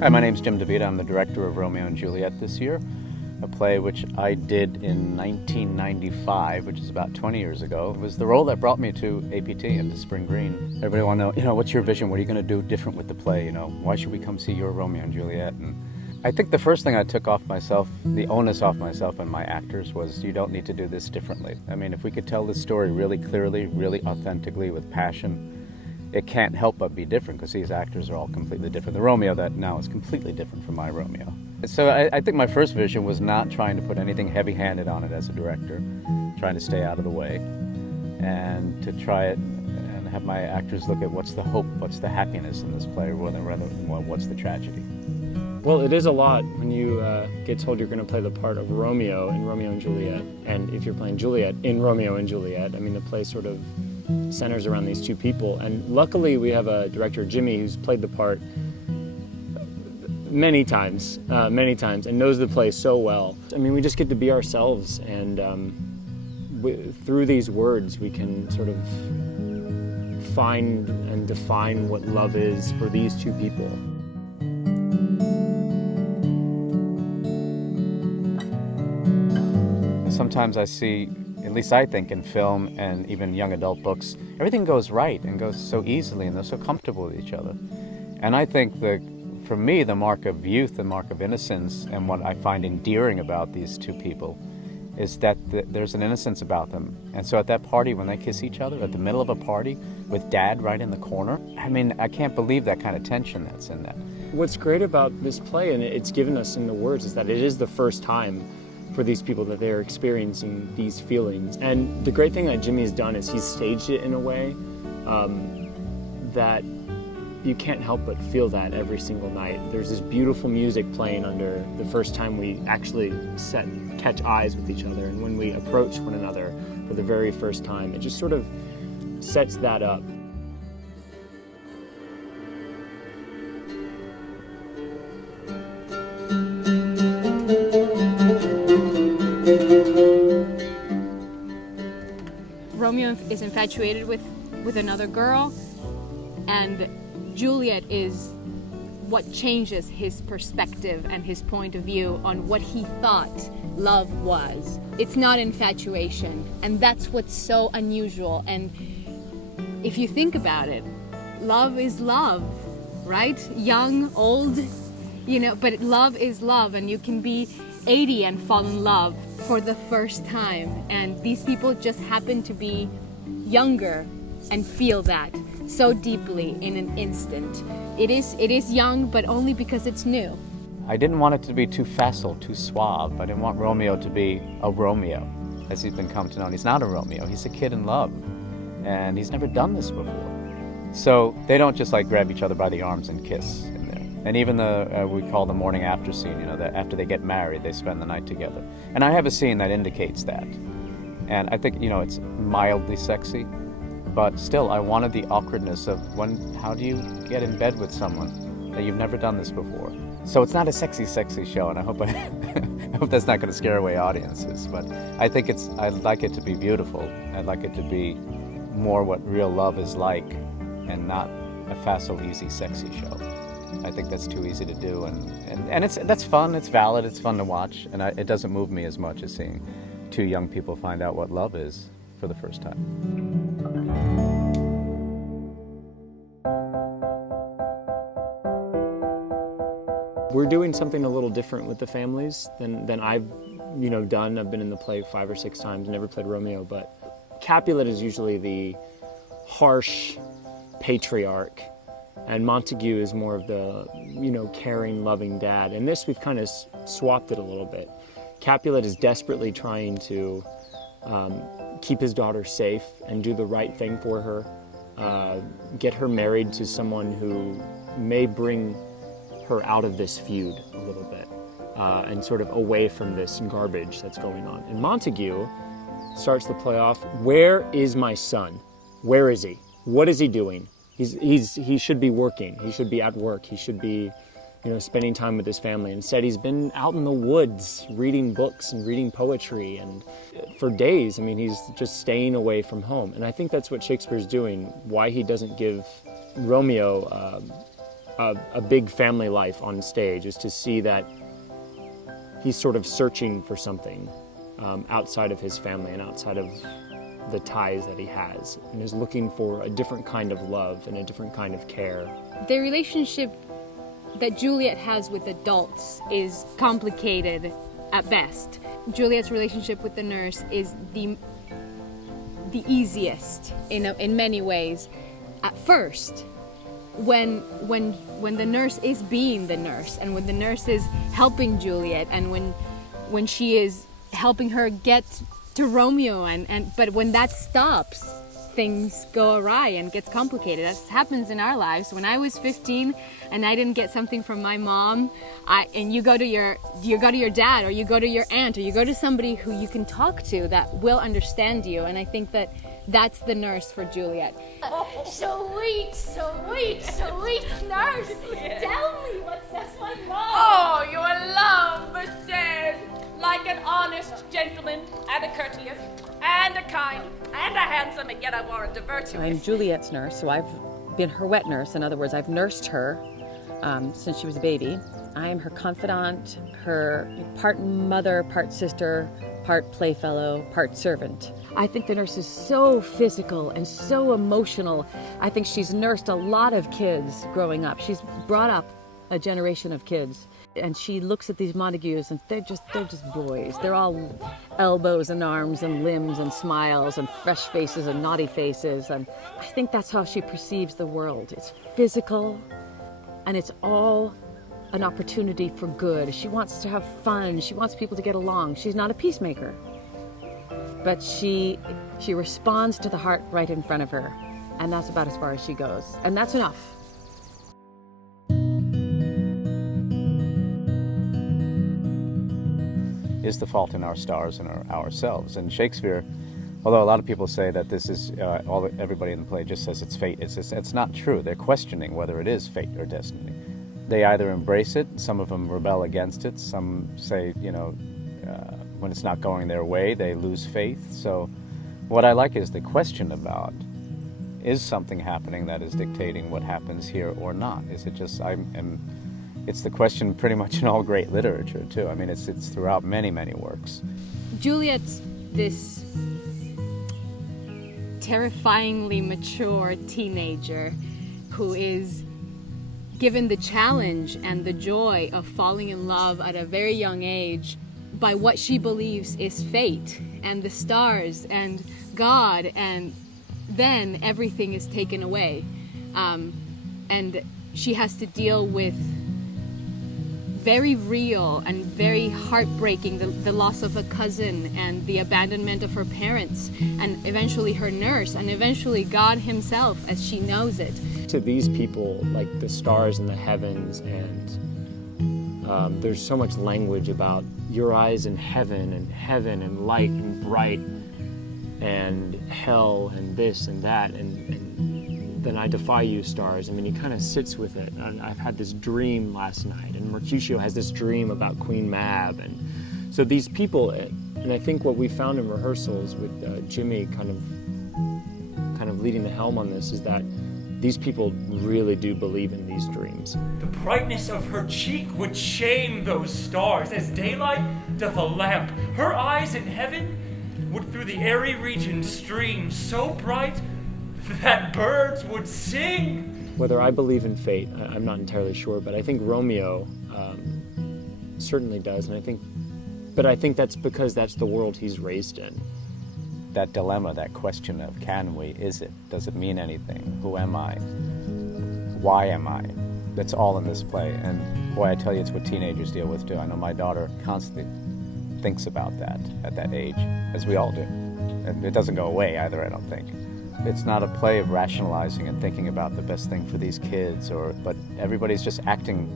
Hi, my name's Jim DeVita. I'm the director of Romeo and Juliet this year, a play which I did in 1995, which is about 20 years ago. It was the role that brought me to APT and to Spring Green. Everybody want to know, what's your vision? What are you going to do different with the play? Why should we come see your Romeo and Juliet? And I think the first thing I took off myself, the onus off myself and my actors, was you don't need to do this differently. I mean, if we could tell this story really clearly, really authentically, with passion, it can't help but be different, because these actors are all completely different. The Romeo that now is completely different from my Romeo. So I think my first vision was not trying to put anything heavy-handed on it as a director, trying to stay out of the way, and to try it and have my actors look at what's the hope, what's the happiness in this play, rather than what's the tragedy. Well, it is a lot when you get told you're going to play the part of Romeo in Romeo and Juliet, and if you're playing Juliet in Romeo and Juliet. I mean, the play sort of centers around these two people, and luckily we have a director, Jimmy, who's played the part many times, and knows the play so well. I mean, we just get to be ourselves, and through these words we can sort of find and define what love is for these two people. Sometimes I see, at least I think in film and even young adult books, everything goes right and goes so easily, and they're so comfortable with each other. And I think that, for me, the mark of youth, the mark of innocence, and what I find endearing about these two people is that there's an innocence about them. And so at that party, when they kiss each other, at the middle of a party, with Dad right in the corner, I mean, I can't believe that kind of tension that's in that. What's great about this play, and it's given us in the words, is that it is the first time for these people that they're experiencing these feelings. And the great thing that Jimmy has done is he's staged it in a way that you can't help but feel that every single night. There's this beautiful music playing under the first time we actually catch eyes with each other, and when we approach one another for the very first time, it just sort of sets that up. Romeo is infatuated with another girl, and Juliet is what changes his perspective and his point of view on what he thought love was. It's not infatuation, and that's what's so unusual. And if you think about it, love is love, right? Young, old, but love is love, and you can be 80 and fall in love for the first time, and these people just happen to be younger and feel that so deeply in an instant. It is young, but only because it's new. I didn't want it to be too facile, too suave. I didn't want Romeo to be a Romeo, as he's been come to know. He's not a Romeo, he's a kid in love, and he's never done this before. So they don't just grab each other by the arms and kiss in there. And even we call the morning after scene, that after they get married, they spend the night together. And I have a scene that indicates that. And I think, it's mildly sexy, but still I wanted the awkwardness of how do you get in bed with someone that you've never done this before? So it's not a sexy show, and I hope that's not going to scare away audiences, but I think I'd like it to be beautiful. I'd like it to be more what real love is like, and not a facile, easy, sexy show. I think that's too easy to do, and that's fun, it's valid, it's fun to watch, and it doesn't move me as much as seeing two young people find out what love is for the first time. We're doing something a little different with the families than I've done. I've been in the play 5 or 6 times, never played Romeo, but Capulet is usually the harsh patriarch, and Montague is more of the, caring, loving dad. And this, we've kind of swapped it a little bit. Capulet is desperately trying to keep his daughter safe and do the right thing for her, get her married to someone who may bring her out of this feud a little bit, and sort of away from this garbage that's going on. And Montague starts the play off, where is my son? Where is he? What is he doing? He should be working. He should be at work. He should be, spending time with his family. Instead, he's been out in the woods reading books and reading poetry, and for days, he's just staying away from home. And I think that's what Shakespeare's doing, why he doesn't give Romeo a big family life on stage, is to see that he's sort of searching for something outside of his family and outside of the ties that he has, and is looking for a different kind of love and a different kind of care. The relationship that Juliet has with adults is complicated at best. Juliet's relationship with the nurse is the easiest in many ways. At first, when the nurse is being the nurse, and when the nurse is helping Juliet, and when she is helping her get to Romeo, but when that stops, things go awry and gets complicated. That happens in our lives. When I was 15 and I didn't get something from my mom, and you go to your dad, or you go to your aunt, or you go to somebody who you can talk to that will understand you. And I think that's the nurse for Juliet. Sweet nurse. Tell me, what says my mom? Oh, your love, Sheard, like an honest gentleman, and a courteous, and a kind, and a handsome, and yet I warrant a virtuous. I'm Juliet's nurse, so I've been her wet nurse. In other words, I've nursed her since she was a baby. I am her confidant, her part mother, part sister, part playfellow, part servant. I think the nurse is so physical and so emotional. I think she's nursed a lot of kids growing up. She's brought up a generation of kids, and she looks at these Montagues, and they're just boys. They're all elbows and arms and limbs and smiles and fresh faces and naughty faces, and I think that's how she perceives the world. It's physical, and it's all an opportunity for good. She wants to have fun. She wants people to get along. She's not a peacemaker, but she responds to the heart right in front of her, and that's about as far as she goes, and that's enough. Is the fault in our stars and ourselves. And Shakespeare, although a lot of people say that this is everybody in the play just says it's fate, it's not true. They're questioning whether it is fate or destiny. They either embrace it, some of them rebel against it, some say, when it's not going their way, they lose faith. So what I like is the question about, is something happening that is dictating what happens here or not? Is it just, it's the question pretty much in all great literature, too. I mean, it's throughout many, many works. Juliet's this terrifyingly mature teenager who is given the challenge and the joy of falling in love at a very young age by what she believes is fate and the stars and God, and then everything is taken away. And she has to deal with very real and very heartbreaking, the loss of a cousin and the abandonment of her parents and eventually her nurse and eventually God himself as she knows it. To these people, like the stars in the heavens, and there's so much language about your eyes in heaven and light and bright and hell and this and that, and then I defy you, stars. I mean, he kind of sits with it. And I've had this dream last night, and Mercutio has this dream about Queen Mab, and so these people, and I think what we found in rehearsals with Jimmy kind of leading the helm on this is that these people really do believe in these dreams. The brightness of her cheek would shame those stars, as daylight doth a lamp. Her eyes in heaven would through the airy region stream so bright that birds would sing. Whether I believe in fate, I'm not entirely sure, but I think Romeo certainly does, and I think that's because that's the world he's raised in. That dilemma, that question of can we, is it, does it mean anything, who am I, why am I, that's all in this play. And boy, I tell you, it's what teenagers deal with too. I know my daughter constantly thinks about that at that age, as we all do. And it doesn't go away either, I don't think. It's not a play of rationalizing and thinking about the best thing for these kids, but everybody's just acting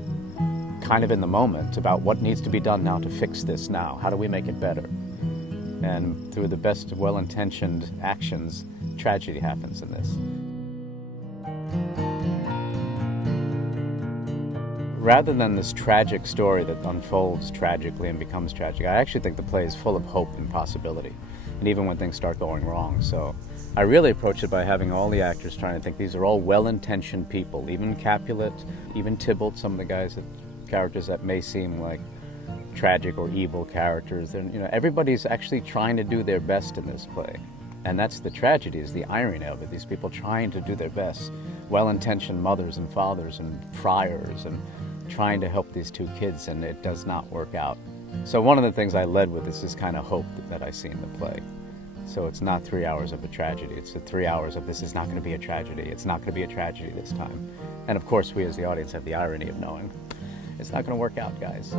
kind of in the moment about what needs to be done now to fix this now. How do we make it better? And through the best well-intentioned actions, tragedy happens in this. Rather than this tragic story that unfolds tragically and becomes tragic, I actually think the play is full of hope and possibility, and even when things start going wrong. So I really approach it by having all the actors trying to think these are all well-intentioned people, even Capulet, even Tybalt, some of the guys, characters that may seem like tragic or evil characters. And, everybody's actually trying to do their best in this play. And that's the tragedy, is the irony of it. These people trying to do their best, well-intentioned mothers and fathers and friars, and trying to help these two kids, and it does not work out. So one of the things I led with is this kind of hope that I see in the play. So it's not 3 hours of a tragedy, it's the 3 hours of this is not going to be a tragedy, it's not going to be a tragedy this time. And of course we as the audience have the irony of knowing it's not going to work out, guys.